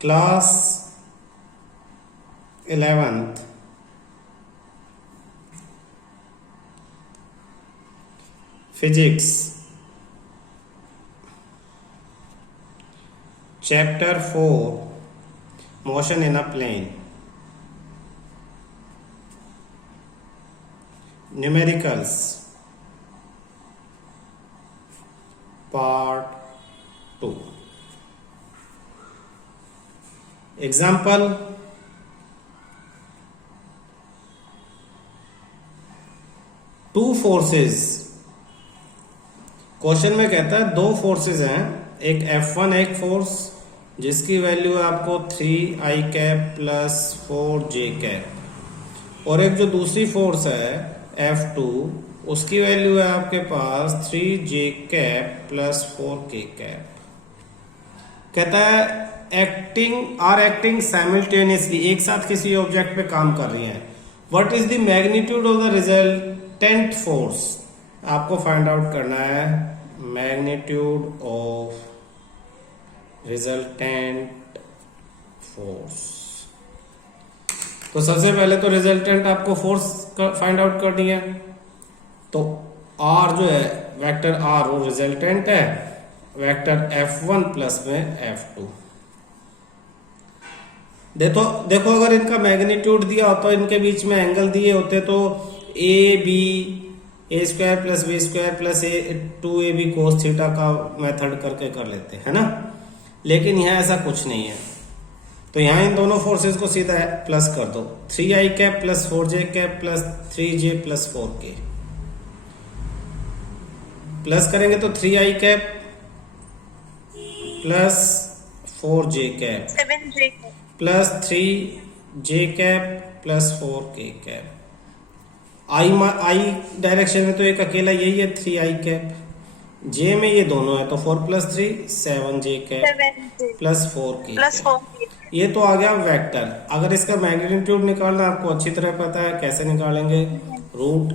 Class 11th physics chapter 4 motion in a plane numericals part 2 example two forces. Question में कहता है दो forces हैं, एक F1 एक फोर्स जिसकी वैल्यू है आपको 3i cap plus 4j cap, और एक जो दूसरी फोर्स है F2 उसकी वैल्यू है आपके पास 3j cap plus 4k cap. कहता है एक्टिंग साइमल्टेनियसली, एक साथ किसी ऑब्जेक्ट पे काम कर रही हैं। What is the magnitude of the resultant force? आपको फाइंड आउट करना है मैग्नीट्यूड ऑफ रिजल्टेंट फोर्स। तो सबसे पहले तो रिजल्टेंट आपको फोर्स फाइंड आउट करनी है। तो R जो है वेक्टर R वो रिजल्टेंट है वेक्टर F1 प्लस में F2। देखो अगर इनका मैग्नीट्यूड दिया होता, इनके बीच में एंगल दिए होते तो a square plus b square plus 2ab cos theta का मेथड करके कर लेते हैं ना, लेकिन यहाँ ऐसा कुछ नहीं है। तो यहाँ इन दोनों फोर्सेस को सीधा प्लस कर दो, 3i cap plus 4j cap plus 3j plus 4k। Plus करेंगे तो 3i cap plus 4j cap 7j plus 3j cap plus 4k cap. I direction में तो एक अकेला यही है 3i कैप, जे में ये दोनों है तो 4 plus 3 7j cap plus 4k plus 4k। ये तो आ गया वेक्टर। अगर इसका मैग्नीट्यूड निकालना आपको अच्छी तरह पता है, कैसे निकालेंगे? Root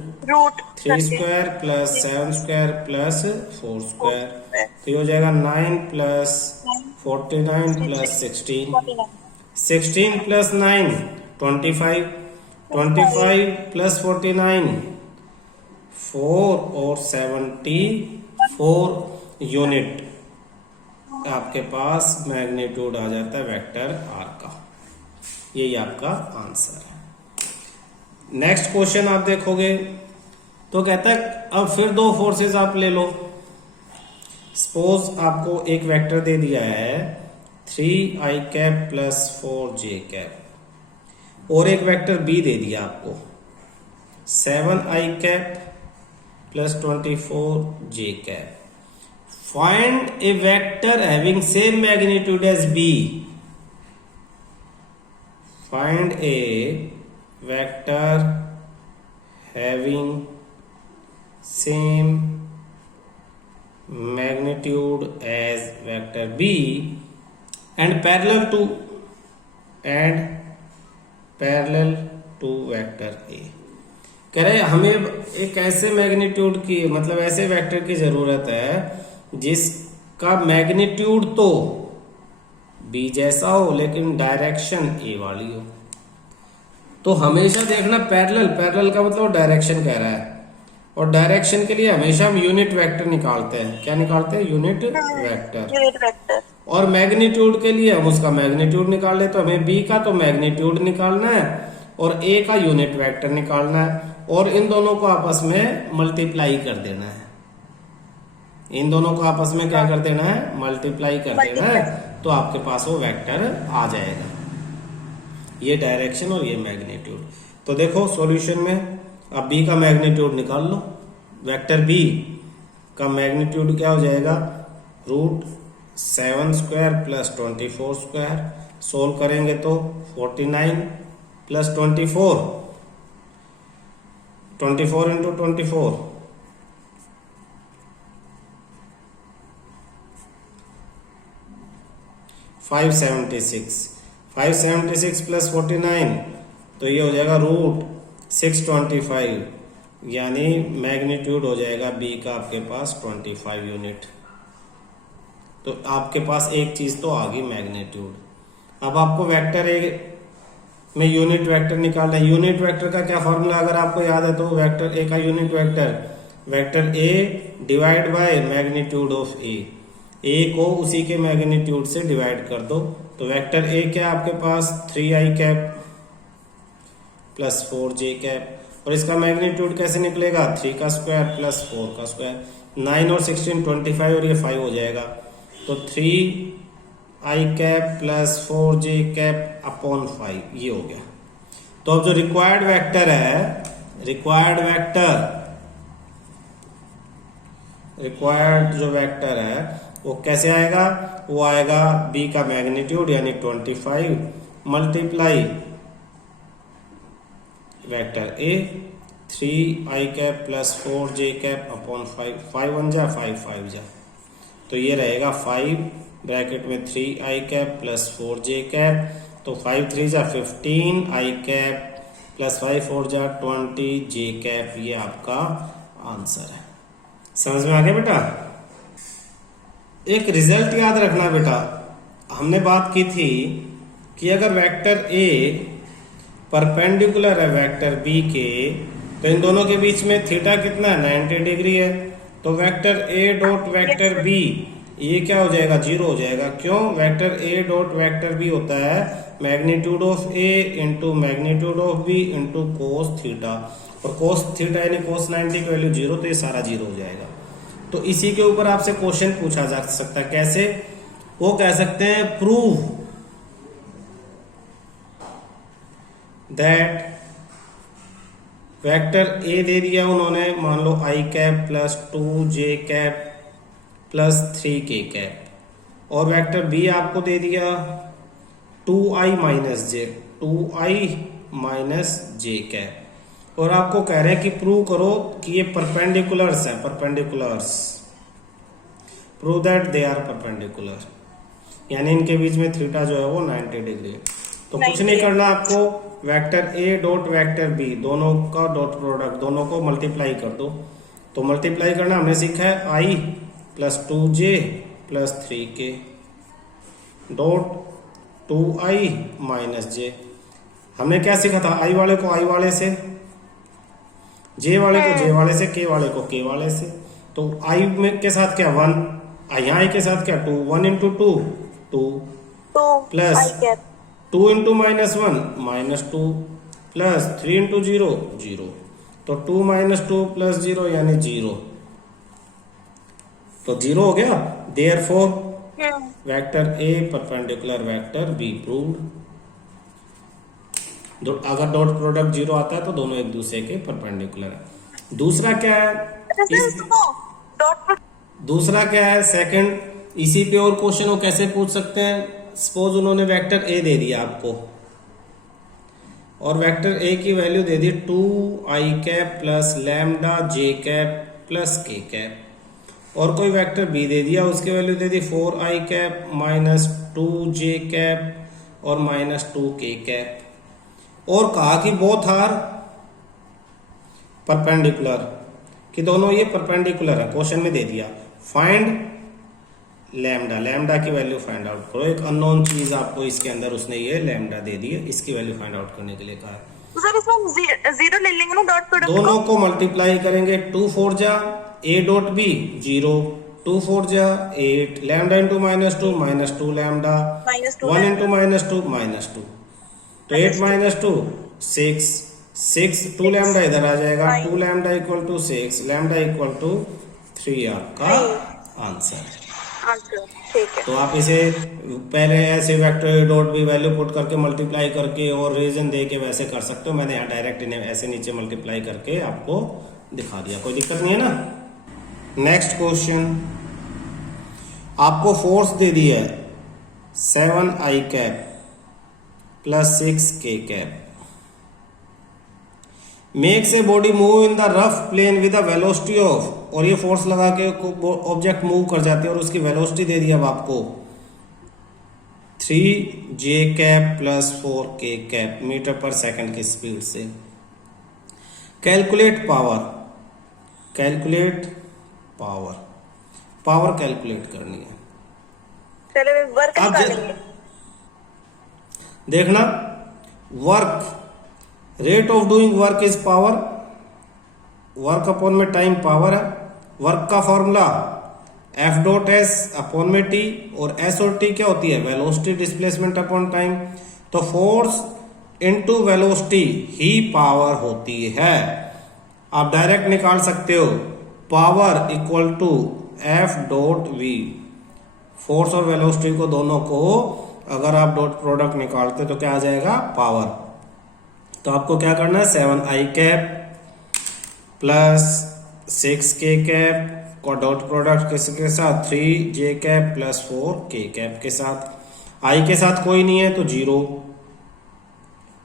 3 square plus 7 square plus 4 square, तो ये हो जाएगा 9 प्लस 49 प्लस 16 प्लस 9 25 प्लस 49 4 और 74 यूनिट आपके पास मैग्नीट्यूड आ जाता है वेक्टर R का। यही आपका आंसर है। नेक्स्ट क्वेश्चन आप देखोगे तो कहता है अब फिर दो फोर्सेस आप ले लो। सपोज आपको एक वेक्टर दे दिया है 3i cap plus 4j cap, और एक वेक्टर b दे दिया आपको 7i cap plus 24j cap. Find a vector having same magnitude as b. Find a vector having same magnitude as vector b and parallel to vector a. कह रहे हमें एक ऐसे magnitude की, मतलब ऐसे वेक्टर की जरूरत है जिसका मैग्नीट्यूड तो b जैसा हो लेकिन डायरेक्शन a वाली हो। तो हमेशा देखना पैरेलल का मतलब डायरेक्शन कह रहा है, और डायरेक्शन के लिए हमेशा हम यूनिट वेक्टर निकालते हैं। क्या निकालते हैं? Unit vector. और मैग्नीट्यूड के लिए हम उसका मैग्नीट्यूड निकाल ले, तो हमें b का तो मैग्नीट्यूड निकालना है और a का यूनिट वेक्टर निकालना है, और इन दोनों को आपस में मल्टीप्लाई कर देना है। इन दोनों को आपस में क्या कर देना है? मल्टीप्लाई कर देना है, तो आपके पास वो वेक्टर आ जाएगा। ये डायरेक्शन और ये मैग्नीट्यूड। तो देखो सॉल्यूशन में अब b का मैग्नीट्यूड निकाल लो। वेक्टर b का मैग्नीट्यूड क्या हो जाएगा? Root 7 square plus 24 square. Solve करेंगे तो 49 प्लस 24 इंटू 24 576 प्लस 49, तो ये हो जाएगा रूट 625, यानी मैग्नीट्यूड हो जाएगा b का आपके पास 25 यूनिट। तो आपके पास एक चीज तो आ गई मैग्नीट्यूड। अब आपको वेक्टर ए में यूनिट वेक्टर निकालना है। यूनिट वेक्टर का क्या फॉर्मूला अगर आपको याद है तो वेक्टर ए का unit vector a divide by magnitude of a को उसी के मैग्नीट्यूड से डिवाइड कर दो। तो वेक्टर ए क्या आपके पास 3i cap plus 4j cap, और इसका मैग्नीट्यूड कैसे निकलेगा 3 का स्क्वायर प्लस 4 का स्क्वायर, 9 और 16 25 और ये 5 हो जाएगा। तो 3i cap plus 4j cap upon 5 ये हो गया। तो अब जो रिक्वायर्ड वेक्टर है, रिक्वायर्ड जो वेक्टर है वो कैसे आएगा, वो आएगा b का मैग्नीट्यूड यानी 25 multiply vector a 3i cap plus 4j cap upon 5, 5 1 जा 5 5 जा, तो ये रहेगा 5 ब्रैकेट में 3i cap plus 4j cap, तो 5 3 जा 15i कैप प्लस 5 4 जा 20j कैप, ये आपका आंसर है। समझ में आ गया बेटा? एक रिजल्ट याद रखना बेटा, हमने बात की थी कि अगर वेक्टर ए परपेंडिकुलर है वेक्टर बी के, तो इन दोनों के बीच में थीटा कितना है 90 डिग्री है। तो वेक्टर ए डॉट वेक्टर बी ये क्या हो जाएगा 0 हो जाएगा। क्यों? वेक्टर ए डॉट वेक्टर बी होता है magnitude of A into magnitude of B into cos theta, और कोस थीटा यानी कोस 90 की वैल्यू 0, तो ये सारा 0 हो जाएगा। तो इसी के ऊपर आपसे क्वेश्चन पूछा जा सकता है। कैसे? वो कह सकते हैं प्रूव दैट वेक्टर ए दे दिया उन्होंने, मान लो i cap plus 2j cap plus 3k cap, और वेक्टर बी आपको दे दिया 2i माइनस j कैप, और आपको कह रहे हैं कि प्रूव करो कि ये परपेंडिकुलर्स हैं, prove that they are perpendicular, यानी इनके बीच में थीटा जो है वो 90 डिग्री। तो कुछ नहीं करना आपको, वेक्टर ए डॉट वेक्टर बी दोनों का डॉट प्रोडक्ट, दोनों को मल्टीप्लाई कर दो। तो मल्टीप्लाई करना हमने सीखा है i plus 2j plus 3k dot 2i minus j। हमने क्या सीखा था, i वाले को i वाले से, j वाले को j वाले से, k वाले को k वाले से। तो i में के साथ क्या 1, यहाँ i के साथ क्या 2, 1 into 2 plus 2 into minus 1 minus 2 plus 3 into 0 0, तो 2 माइनस 2 प्लस 0 यानी 0, तो 0 हो गया। Therefore vector A perpendicular vector be proved. अगर डॉट प्रोडक्ट 0 आता है तो दोनों एक दूसरे के परपेंडिकुलर है। दूसरा क्या है सेकंड, इसी पे और क्वेश्चन वो कैसे पूछ सकते हैं। सपोज उन्होंने वेक्टर ए दे दिया आपको, और वेक्टर ए की वैल्यू दे दी 2i cap plus lambda j cap plus k cap, और कोई वेक्टर बी दे दिया, उसकी वैल्यू दे दी 4i cap minus 2j cap और माइनस 2k कैप, और कहा कि बोथ आर परपेंडिकुलर, कि दोनों ये परपेंडिकुलर है। क्वेश्चन में दे दिया फाइंड लैम्डा की वैल्यू फाइंड आउट करो। एक अननोन चीज आपको इसके अंदर उसने ये लैम्डा दे दी है, इसकी वैल्यू फाइंड आउट करने के लिए कहा है। तो सर इसमें जीरो ले लेंगे ना डॉट प्रोडक्ट, दोनों को मल्टीप्लाई करेंगे, 2 4 जा a डॉट बी 0, 2 4 जा 8, lambda into minus 2 lambda, 1 into minus 2 -2, तो 8 माइनस 2 6 2 लैम्डा इधर आ जाएगा, 2 lambda equal to 6, lambda equal to 3 आपका आंसर। ठीक है। तो आप इसे पहले ऐसे vector dot B value put करके मल्टीप्लाई करके और रीजन दे के वैसे कर सकते हो। मैंने यहाँ डायरेक्ट इन्हें ऐसे नीचे मल्टीप्लाई करके आपको दिखा दिया, कोई दिक्कत नहीं है ना। नेक्स्ट क्वेश्चन, आपको फोर्स दे दी है 7i cap plus 6k cap, makes a body move in the rough plane with the velocity of, और ये फोर्स लगा के ऑब्जेक्ट मूव कर जाती है और उसकी वेलोसिटी दे दी अब आपको 3j cap plus 4k cap metre पर सेकंड की स्पीड से। कैलकुलेट पावर कैलकुलेट करनी है। चलो वर्क निकालेंगे। देखना, work, rate of doing work is power, work upon में टाइम पावर है। वर्क का formula F dot S upon में टी, और एस और टी क्या होती है, वेलोसिटी डिस्प्लेसमेंट अपॉन टाइम। तो फोर्स इनटू वेलोसिटी ही पावर होती है। आप डायरेक्ट निकाल सकते हो, power equal to F dot V. Force और वेलोसिटी को दोनों को अगर आप डॉट प्रोडक्ट निकालते तो क्या आ जाएगा, पावर। तो आपको क्या करना है, 7i cap plus 6k cap का डॉट प्रोडक्ट किसके साथ, 3j cap plus 4k cap के साथ। i के साथ कोई नहीं है तो 0,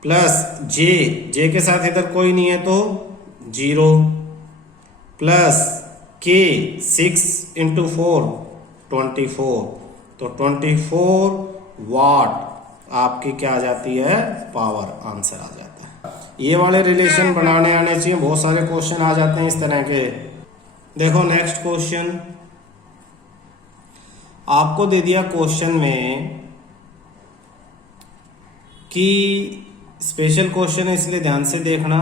प्लस j के साथ इधर कोई नहीं है तो 0, प्लस k 6 इंटू 4 24, तो 24 वाट आपकी क्या आ जाती है, पावर, आंसर आ जाता है। ये वाले रिलेशन बनाने आने चाहिए, बहुत सारे क्वेश्चन आ जाते हैं इस तरह के। देखो नेक्स्ट क्वेश्चन आपको दे दिया क्वेश्चन में कि स्पेशल क्वेश्चन है इसलिए ध्यान से देखना।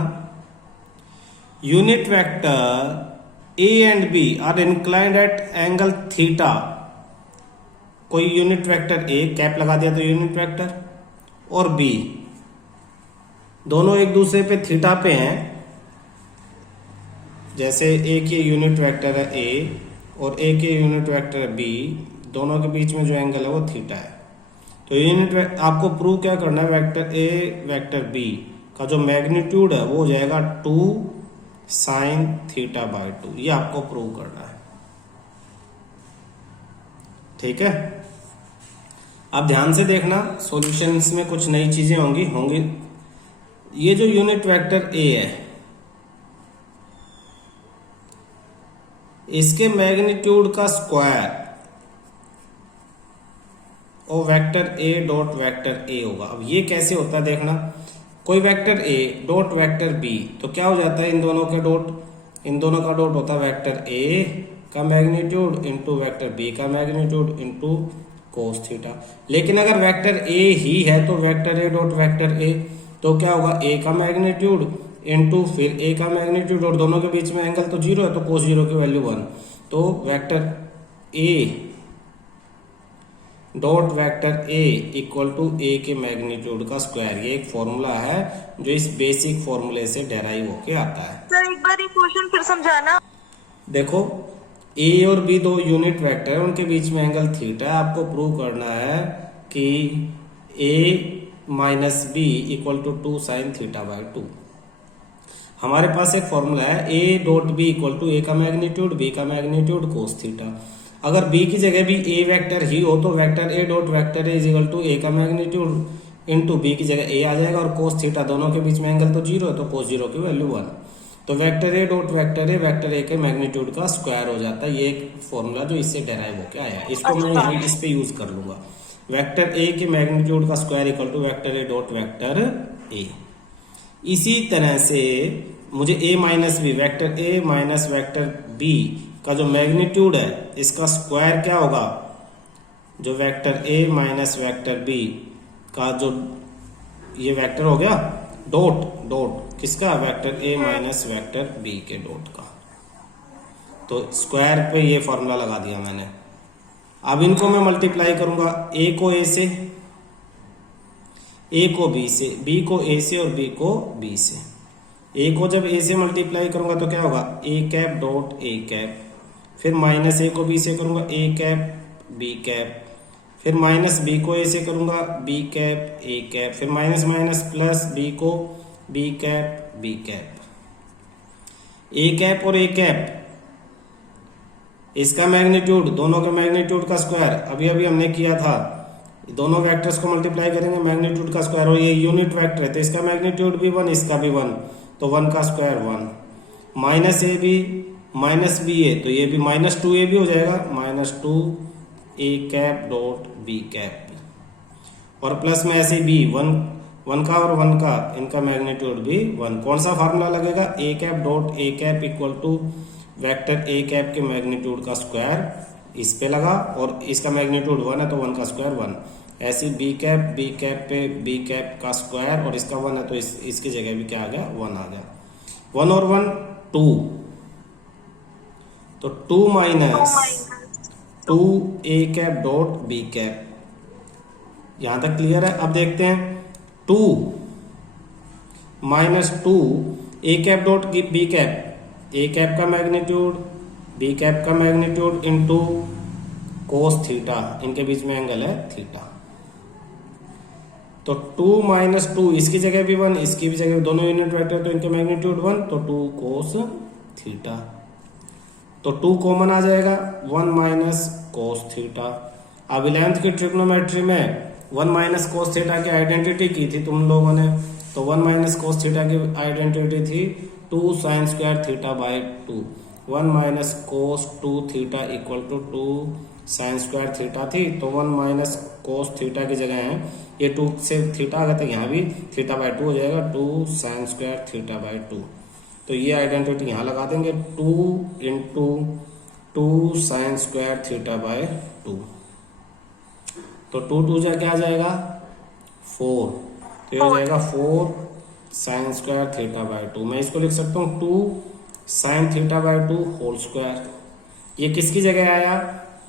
Unit vector A and B are inclined at angle theta. कोई यूनिट वेक्टर ए कैप लगा दिया तो यूनिट वेक्टर, और बी दोनों एक दूसरे पे थीटा पे हैं। जैसे एक ये यूनिट वेक्टर है ए और एक ये यूनिट वेक्टर है बी, दोनों के बीच में जो एंगल है वो थीटा है। तो यूनिट आपको प्रूव क्या करना है, वेक्टर ए वेक्टर बी का जो मैग्नीट्यूड है वो हो जाएगा 2 साइन थीटा बाय 2। ये आपको प्रूव करना है, ठीक है। अब ध्यान से देखना, सॉल्यूशंस में कुछ नई चीजें होंगी। ये जो यूनिट वेक्टर ए है इसके मैग्नीट्यूड का स्क्वायर और vector A dot vector A होगा। अब ये कैसे होता है देखना, कोई वेक्टर ए डॉट वेक्टर बी, तो क्या हो जाता है, इन दोनों का डॉट होता है वेक्टर ए का मैग्नीट्यूड इंटू वेक्टर बी का मैग्नीट्यूड इंटू कोस थीटा। लेकिन अगर वेक्टर ए ही है तो वेक्टर ए डॉट वेक्टर ए, तो क्या होगा, ए का मैग्नीट्यूड इंटू फिर ए का मैग्नीट्यूड, और दोनों के बीच में एंगल तो 0 है तो कोस 0 की वैल्यू 1। तो vector A dot vector a equal to a के मैग्नीट्यूड का स्क्वायर। ये एक फॉर्मूला है जो इस बेसिक फॉर्मूले से डेराइव होके आता है। सर एक बार ये क्वेश्चन फिर समझाना। देखो ए और बी दो यूनिट वेक्टर है, उनके बीच में एंगल थीटा। आपको प्रूव करना है कि a minus b equal to 2 sine theta by 2। हमारे पास एक फॉर्मूला है a dot b equal to a का मैग्नीट्यूड बी का मैग्नीट्यूड कोस थीटा। अगर बी की जगह भी ए वेक्टर ही हो तो vector A dot vector a is equal to a का मैग्नीट्यूड इंटू बी की जगह ए आ जाएगा, और कोस थीटा दोनों के बीच में एंगल तो 0 है तो कोस 0 की वैल्यू 1। तो वेक्टर ए डॉट वेक्टर ए के मैग्नीट्यूड का स्क्वायर हो जाता है। ये एक फॉर्मूला जो इससे डेराइव होकर आया है, इसको मैं यहाँ इस पे यूज कर लूंगा। वेक्टर ए के मैग्नीट्यूड का square equal to vector A dot vector a. इसी तरह से मुझे a minus b, vector a minus vector B का जो मैग्नीट्यूड है इसका स्क्वायर क्या होगा, जो vector a minus vector B का जो ये वेक्टर हो गया डॉट किसका, vector a minus vector b के डॉट का। तो स्क्वायर पे ये फॉर्मूला लगा दिया मैंने। अब इनको मैं मल्टीप्लाई करूंगा, ए को ए से, ए को बी से, बी को ए से और बी को बी से। ए को जब ए से मल्टीप्लाई करूंगा तो क्या होगा, ए कैप डॉट ए कैप, फिर माइनस ए को बी से करूंगा ए कैप बी कैप, फिर माइनस बी को ए से करूंगा बी कैप ए कैप, फिर माइनस माइनस प्लस बी को B cap B cap. A cap और ए कैप इसका मैग्नीट्यूड, दोनों के मैग्नीट्यूड का स्क्वायर अभी अभी हमने किया था। दोनों वेक्टर्स को मल्टीप्लाई करेंगे मैग्नीट्यूड का स्क्वायर, और ये यूनिट वेक्टर है तो इसका मैग्नीट्यूड भी 1 इसका भी 1, तो 1 का स्क्वायर 1। माइनस ए भी माइनस बी ए तो ये भी माइनस 2 ए भी हो जाएगा, माइनस 2 ए कैप डॉट बी कैप, और प्लस में ऐसे बी 1 का और 1 का इनका मैग्नीट्यूड भी 1। कौन सा फार्मूला लगेगा, a cap dot a cap equal to vector A cap के मैग्नीट्यूड का स्क्वायर इस पे लगा, और इसका मैग्नीट्यूड 1 है तो 1 का स्क्वायर 1। ऐसे बी कैप पे बी कैप का स्क्वायर और इसका 1 है तो इसकी जगह भी क्या आ गया 1 आ गया। 1 और 1 2, तो 2 2 माइनस माइनस 2 ए कैप डॉट बी कैप। यहां तक क्लियर है। अब देखते हैं 2 minus 2 A cap dot B cap, A cap का मैग्नीट्यूड बी कैप का मैग्नीट्यूड इनटू कोस थीटा, इनके बीच में एंगल है थीटा। तो 2 माइनस 2 इसकी जगह भी 1, इसकी भी जगह, दोनों यूनिट वेक्टर तो इनके मैग्नीट्यूड 1, तो 2 कोस थीटा। तो 2 कॉमन आ जाएगा, 1 माइनस कोस थीटा। अब 11th की ट्रिग्नोमेट्री में 1 माइनस कोस थीटा की आइडेंटिटी की थी तुम लोगों ने, तो 1 माइनस कोस थीटा की आइडेंटिटी थी 2 sine square theta by 2। 1 minus cos 2 theta equal to 2 sine square theta थी, तो 1 माइनस कोस थीटा की जगह है ये 2 से थीटा आ गया, तो यहाँ भी थीटा बाई 2 हो जाएगा, 2 साइन स्क्वायर थीटा बाई 2। तो ये आइडेंटिटी यहाँ लगा देंगे, 2 into 2 sine square theta by 2। तो 2 2 जा क्या आ जाएगा 4, तो ये हो जाएगा 4 साइन स्क्वायर थीटा बाई 2। मैं इसको लिख सकता हूँ 2 sine theta by 2 whole square. ये किसकी जगह आया,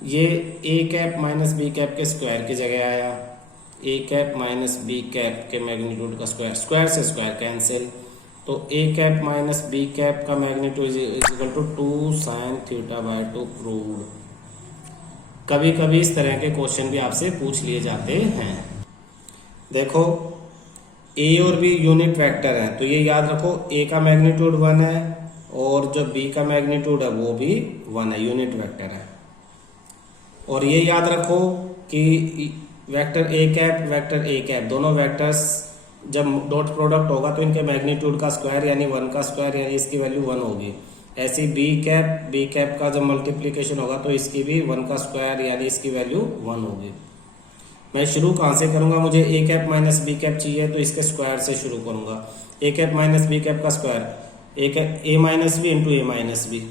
ये A cap minus B cap के स्क्वायर की जगह आया, A cap minus B cap के मैग्नीट्यूड का स्क्वायर, स्क्वायर से स्क्वायर कैंसिल, तो A cap minus B cap का magnitude is equal to 2 sine theta by 2 proved. कभी कभी इस तरह के क्वेश्चन भी आपसे पूछ लिए जाते हैं। देखो ए और बी यूनिट वेक्टर है, तो ये याद रखो ए का मैग्नीट्यूड 1 है और जो बी का मैग्नीट्यूड है वो भी 1 है, यूनिट वेक्टर है। और ये याद रखो कि वेक्टर ए कैप दोनों वेक्टर्स जब डॉट प्रोडक्ट होगा तो इनके मैग्नीट्यूड का स्क्वायर यानी 1 का स्क्वायर यानी इसकी वैल्यू 1 होगी। ऐसी बी कैप का जब मल्टीप्लीकेशन होगा तो इसकी भी 1 का स्क्वायर यानी इसकी वैल्यू 1 होगी। मैं शुरू कहाँ से करूंगा, मुझे ए कैप माइनस बी कैप चाहिए तो इसके स्क्वायर से शुरू करूंगा। ए कैप माइनस बी कैप का स्क्वायर ए माइनस बी इंटू ए माइनस बी,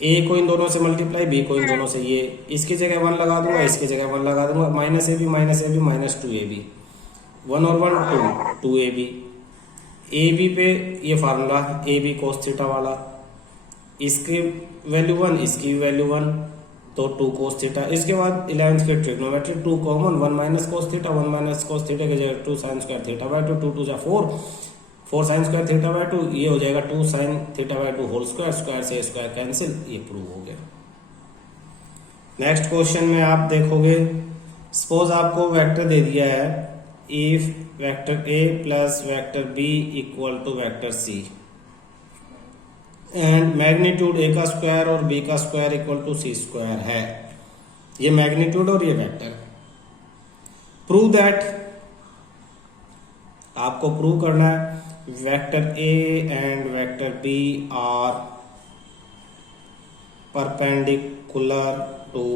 ए को इन दोनों से मल्टीप्लाई, बी को इन दोनों से, ये इसकी जगह 1 लगा दूंगा, इसकी जगह 1 लगा दूंगा, minus A B minus 2 A B, 1 और 1 2 ए बी पे ये formula A B cos theta वाला, इसकी वैल्यू 1 इसकी वैल्यू 1, तो 2 कोस थीटा। इसके बाद 11th की trigonometry 2 common, 1 minus cos theta, 1 minus cos theta की जगह 2 साइन स्क्वायर थीटा बाई 2, 2 2 जा 4, 4 साइन स्क्वायर थीटा बाई 2, ये हो जाएगा 2 sine theta by 2 whole square, square से स्क्वायर कैंसिल, ये प्रूव हो गया। नेक्स्ट क्वेश्चन में आप देखोगे, सपोज आपको वेक्टर दे दिया है if vector A plus vector B equal to vector C and magnitude A का स्क्वायर और बी का square equal to C square है। ये मैग्नीट्यूड और ये वेक्टर। प्रूव दैट, आपको प्रूव करना है vector A and vector B are perpendicular to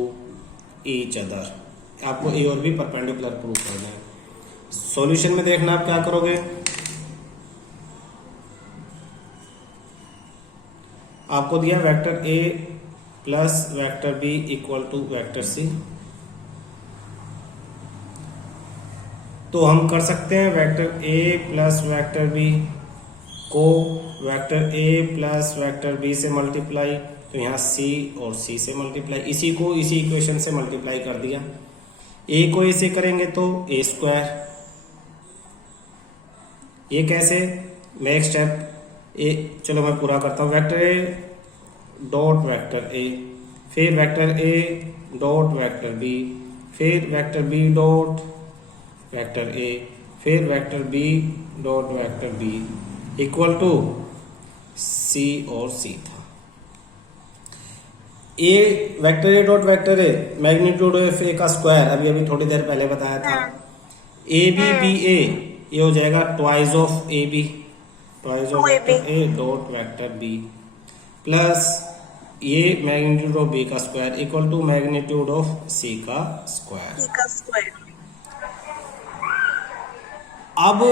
each other. आपको ए और बी परपेंडिकुलर प्रूव करना है। सॉल्यूशन में देखना आप क्या करोगे, आपको दिया vector A plus vector B equal to vector c, तो हम कर सकते हैं वेक्टर ए प्लस वेक्टर बी को वेक्टर ए प्लस वेक्टर बी से मल्टीप्लाई, तो यहाँ सी और सी से मल्टीप्लाई, इसी को इसी इक्वेशन से मल्टीप्लाई कर दिया। ए को ए से करेंगे तो ए स्क्वायर, ये कैसे, नेक्स्ट स्टेप ए, चलो मैं पूरा करता हूँ। Vector A dot vector a, फिर वेक्टर ए डॉट वेक्टर बी, फिर vector b dot vector a, फिर vector b dot vector B equal to c और सी था। A vector A dot vector a magnitude of a का square, अभी अभी थोड़ी देर पहले बताया था। ए बी बी ए, ये हो जाएगा twice of a b, twice of vector A dot vector b plus ये मैग्नीट्यूड ऑफ बी का square equal to magnitude of c का स्क्वायर। अब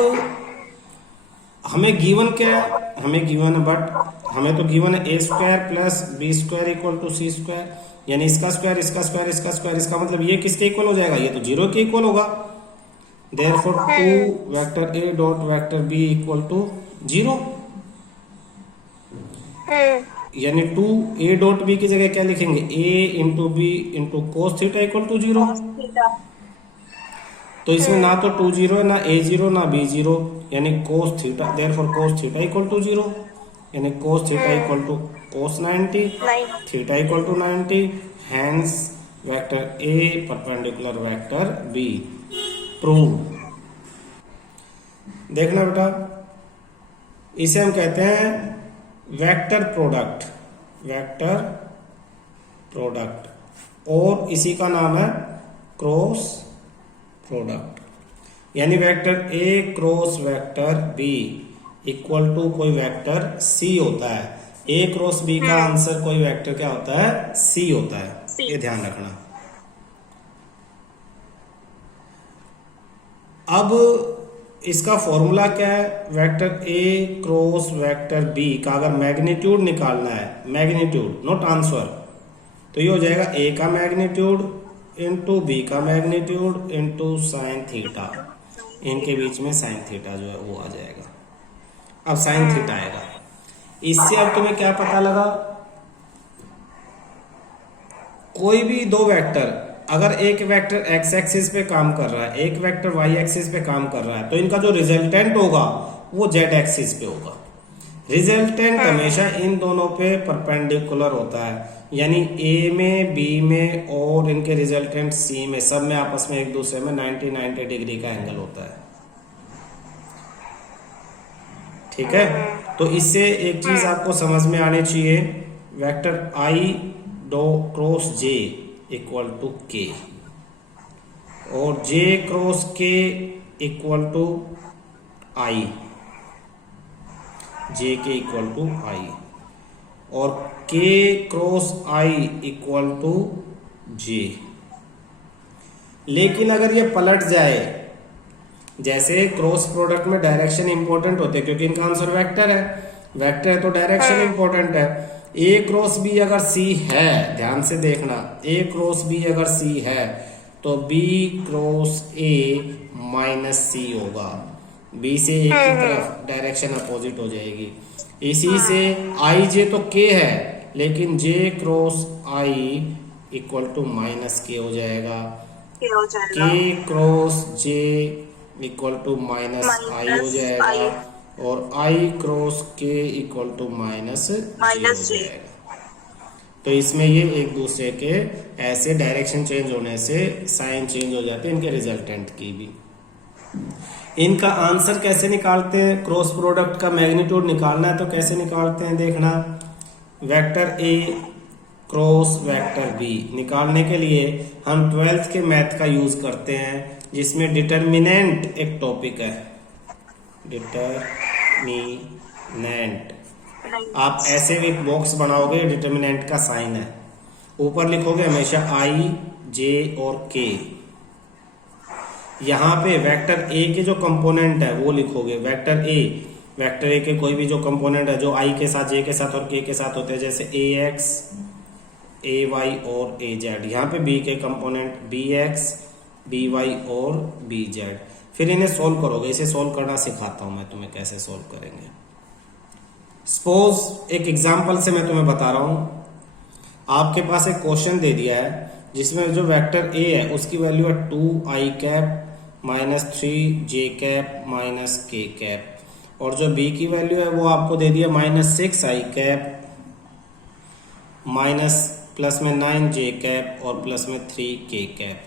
हमें गिवन क्या है, हमें गिवन है बट हमें तो गिवन है a square plus b square equal to C square, यानी इसका स्क्वायर, इसका स्क्वायर, इसका स्क्वायर, इसका मतलब ये किसके इक्वल हो जाएगा, ये तो 0 के इक्वल होगा। Therefore 2 vector A dot vector B equal to 0, यानी 2 ए डॉट बी की जगह क्या लिखेंगे, a into b into cos theta equal to 0। तो इसमें ना तो 2 0 है, ना ए 0, ना बी 0, यानी cos theta, therefore cos theta equal to 0, यानी cos theta equal to cos 90, theta equal to 90, hence vector A perpendicular vector B prove. देखना बेटा, इसे हम कहते हैं वेक्टर प्रोडक्ट, वेक्टर प्रोडक्ट, और इसी का नाम है क्रॉस प्रोडक्ट। यानी vector A cross vector B equal to कोई वेक्टर सी होता है। ए क्रॉस बी का आंसर कोई वेक्टर क्या होता है, सी होता है, ये ध्यान रखना। अब इसका फॉर्मूला क्या है, vector A cross vector B का अगर मैग्नीट्यूड निकालना है, मैग्नीट्यूड नॉट आंसर, तो ये हो जाएगा ए का मैग्नीट्यूड इंटू बी का मैग्नीट्यूड इंटू साइन थीटा, इनके बीच में साइन थीटा जो है वो आ जाएगा। अब साइन थीटा आएगा, इससे अब तुम्हें क्या पता लगा, कोई भी दो वेक्टर, अगर एक वेक्टर एक्स एक्सिस पे काम कर रहा है, एक वेक्टर वाई एक्सिस पे काम कर रहा है, तो इनका जो रिजल्टेंट होगा वो जेड एक्सिस पे होगा। रिजल्टेंट हमेशा इन दोनों पे परपेंडिकुलर होता है, यानी ए में, बी में और इनके रिजल्टेंट सी में, सब में आपस में एक दूसरे में 90 डिग्री का एंगल होता है। ठीक है, तो इससे एक चीज आपको समझ में आनी चाहिए, वेक्टर आई डो cross J equal to K और जे क्रॉस के equal to I, J K equal to I, और K cross I equal to J. लेकिन अगर ये पलट जाए, जैसे क्रॉस प्रोडक्ट में डायरेक्शन इंपॉर्टेंट होते हैं क्योंकि इनका आंसर वेक्टर है, वेक्टर है तो डायरेक्शन इंपॉर्टेंट है। ए क्रॉस बी अगर सी है, ध्यान से देखना, ए क्रॉस बी अगर सी है तो बी क्रॉस ए माइनस सी होगा, बी से ए की तरफ डायरेक्शन अपोजिट हो जाएगी। इसी से आई जे तो के है, लेकिन j cross I equal to minus k हो जाएगा, k cross J equal to minus i हो जाएगा, और आई क्रॉस के इक्वल टू माइनस जे हो जाएगा। तो इसमें ये एक दूसरे के ऐसे डायरेक्शन चेंज होने से साइन चेंज हो जाते हैं इनके रिजल्टेंट की भी। इनका आंसर कैसे निकालते हैं, क्रॉस प्रोडक्ट का मैग्नीट्यूड निकालना है तो कैसे निकालते हैं देखना, vector A cross vector B निकालने के लिए हम 12th के मैथ का यूज करते हैं, जिसमें डिटर्मिनेंट एक टॉपिक है, डिटर्मिनेंट। आप ऐसे एक बॉक्स बनाओगे, डिटर्मिनेंट का साइन है, ऊपर लिखोगे हमेशा आई जे और के, यहाँ पे वेक्टर ए के जो कंपोनेंट है वो लिखोगे, वेक्टर ए के कोई भी जो कंपोनेंट है जो आई के साथ, जे के साथ और के के साथ होते हैं, जैसे ए एक्स, ए वाई और ए जेड। यहाँ पे बी के component B X, B Y और बी जेड। फिर इन्हें सोल्व करोगे, इसे सोल्व करना सिखाता हूं मैं तुम्हें कैसे सोल्व करेंगे। सपोज एक एग्जांपल से मैं तुम्हें बता रहा हूं, आपके पास एक क्वेश्चन दे दिया है जिसमें जो वेक्टर ए है उसकी वैल्यू है 2i cap minus 3j cap minus k cap, और जो बी की वैल्यू है वो आपको दे दिया minus 6i cap minus plus में 9j कैप और प्लस में 3k कैप।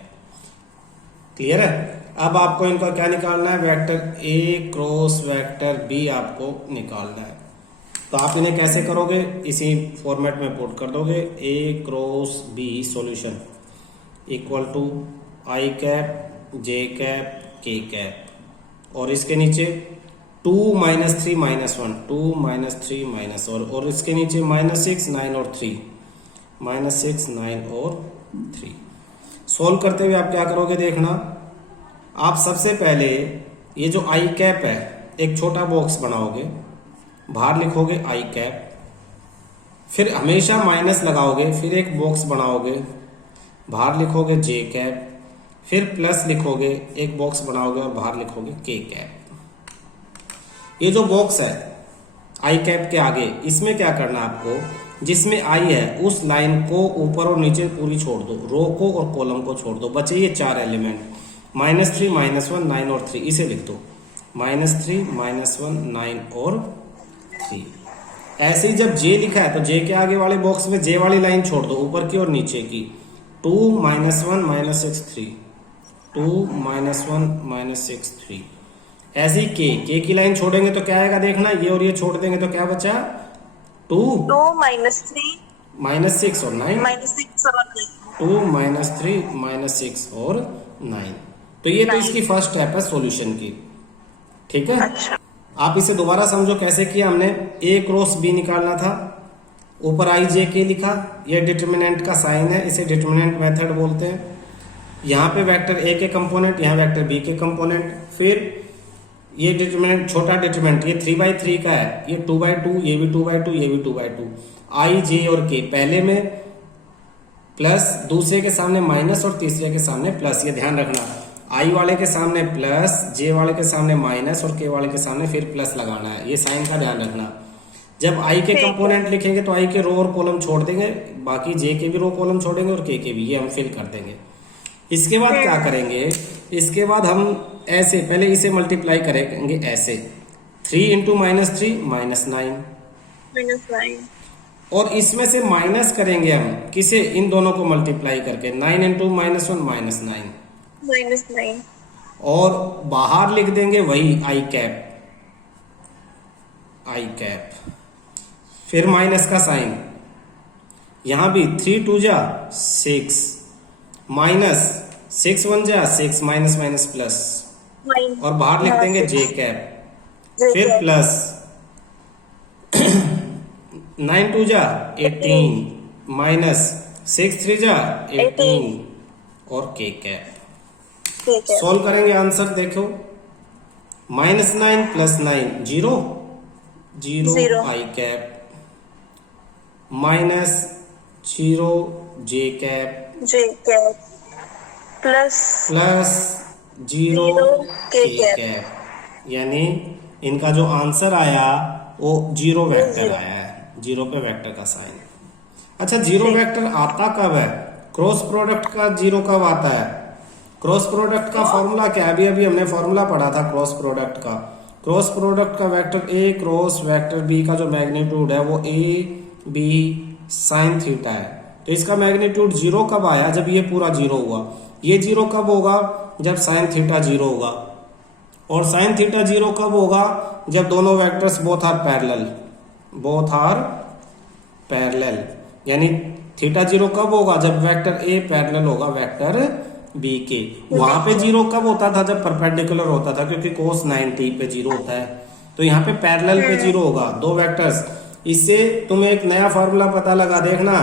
क्लियर है? अब आपको इनका क्या निकालना है, vector A cross vector B आपको निकालना है। तो आप इन्हें कैसे करोगे, इसी फॉर्मेट में पुट कर दोगे, a cross b solution equal to i cap j cap k cap, और इसके नीचे 2 माइनस 3 माइनस 1, 2 माइनस 3 माइनस, और इसके नीचे माइनस 6 9 और 3, माइनस 6 9 और 3। सोल्व करते हुए आप क्या करोगे देखना, आप सबसे पहले ये जो आई कैप है एक छोटा बॉक्स बनाओगे, बाहर लिखोगे आई कैप, फिर हमेशा माइनस लगाओगे, फिर एक बॉक्स बनाओगे, बाहर लिखोगे जे कैप, फिर प्लस लिखोगे, एक बॉक्स बनाओगे और बाहर लिखोगे के कैप। ये जो बॉक्स है आई कैप के आगे, इसमें क्या करना है आपको, जिसमें आई है उस लाइन को ऊपर और नीचे पूरी छोड़ दो, रो को और कॉलम को छोड़ दो, बचे ये 4 एलिमेंट -3 -1 9 और 3, इसे लिख दो -3 -1 9 और 3। ऐसे ही जब जे लिखा है तो जे के आगे वाले बॉक्स में जे वाली लाइन छोड़ दो, ऊपर की और नीचे की, 2 -1 -6 3 2 -1 -6 3। ऐसे ही के की लाइन छोड़ेंगे तो क्या आएगा देखना, ये और ये छोड़ देंगे तो क्या बचा, 2 -3 -6 और 9, -6 और 9। 2 -3 -6 और 9। तो ये तो इसकी फर्स्ट स्टेप है सॉल्यूशन की, ठीक है। अच्छा, आप इसे दोबारा समझो कैसे किया हमने। ए क्रॉस बी निकालना था, ऊपर आई जे के लिखा, ये डिटरमिनेंट का साइन है, इसे डिटरमिनेंट मेथड बोलते हैं। यहाँ पे वेक्टर ए के कंपोनेंट, यहाँ वेक्टर बी के कंपोनेंट, फिर ये डिटरमिनेंट छोटा डिटरमिनेंट ये 3/3 का है, ये 2/2, ये भी 2/2, ये भी 2/2। आई जे और के पहले में प्लस, दूसरे के सामने माइनस और तीसरे के सामने प्लस, ये ध्यान रखना। आई वाले के सामने प्लस, जे वाले के सामने माइनस और के वाले के सामने फिर प्लस लगाना है, ये साइन का ध्यान रखना। जब आई के कंपोनेंट लिखेंगे तो आई के रो और कॉलम छोड़ देंगे, बाकी जे के भी रो कॉलम छोड़ेंगे और के भी, ये हम फिल कर देंगे। इसके बाद क्या करेंगे, इसके बाद हम ऐसे पहले इसे मल्टीप्लाई करेंगे ऐसे, 3 × -3 -9, और इसमें से माइनस करेंगे हम किसे, इन दोनों को मल्टीप्लाई करके, 9 × -1 -9, और बाहर लिख देंगे वही आई कैप, फिर माइनस का साइन, यहां भी 3 2 जा 6 माइनस 6 1 जा 6 माइनस प्लस, और बाहर लिख देंगे जे कैप, फिर प्लस 9 2 जा 18 माइनस 6 3 जा 18 और के कैप। सॉल्व करेंगे आंसर देखो, -9 + 9 0 आई कैप, -0 जे कैप प्लस 0 के कैप, यानी इनका जो आंसर आया वो 0 वेक्टर आया है, 0 पे वेक्टर का साइन। अच्छा, 0 वेक्टर आता कब है, क्रॉस प्रोडक्ट का 0 कब आता है, क्रॉस प्रोडक्ट का फॉर्मूला क्या है, अभी हमने फॉर्मूला पढ़ा था क्रॉस प्रोडक्ट का। क्रॉस प्रोडक्ट का vector A cross vector B का जो मैग्नीट्यूड है वो ए बी साइन थीटा है। तो इसका मैग्नीट्यूड 0 कब आया, जब ये पूरा 0 हुआ। ये 0 कब होगा, जब साइन थीटा 0 होगा। और साइन थीटा 0 कब होगा, जब दोनों वेक्टर्स बोथ आर पैरेलल, यानी थीटा 0 कब होगा, जब वेक्टर ए पैरेलल होगा वेक्टर बी के। वहां पे 0 कब होता था, जब परपेंडिकुलर होता था, क्योंकि कोस 90 पे 0 होता है। तो यहाँ पे पैरेलल पे 0 होगा, दो वेक्टर्स। इससे तुम्हें एक नया फॉर्मूला पता लगा, देखना,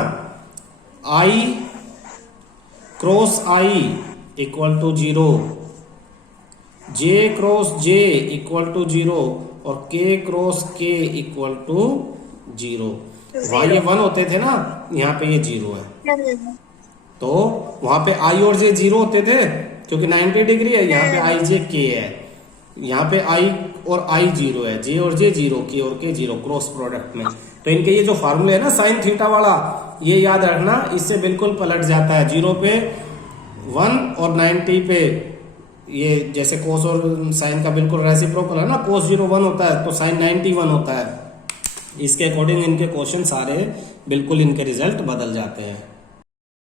i cross I equal to 0, j cross J equal to 0 और के क्रॉस के इक्वल टू 0। वहां ये 1 होते थे ना, यहाँ पे ये 0 है। तो वहां पे आई और जे 0 होते थे क्योंकि 90 डिग्री है, यहाँ पे आई जे के है, यहाँ पे आई और आई 0 है, जे और जे 0, के और के 0 क्रॉस प्रोडक्ट में। तो इनके ये जो फार्मूले है ना साइन थीटा वाला, ये याद रखना, इससे बिल्कुल पलट जाता है। 0 पे 1 और 90 पे ये, जैसे कोस और साइन का बिल्कुल रेसिप्रोकल है ना, कोस 0 1 होता है तो साइन 90 1 होता है। इसके अकॉर्डिंग इनके क्वेश्चन सारे बिल्कुल इनके रिजल्ट बदल जाते हैं।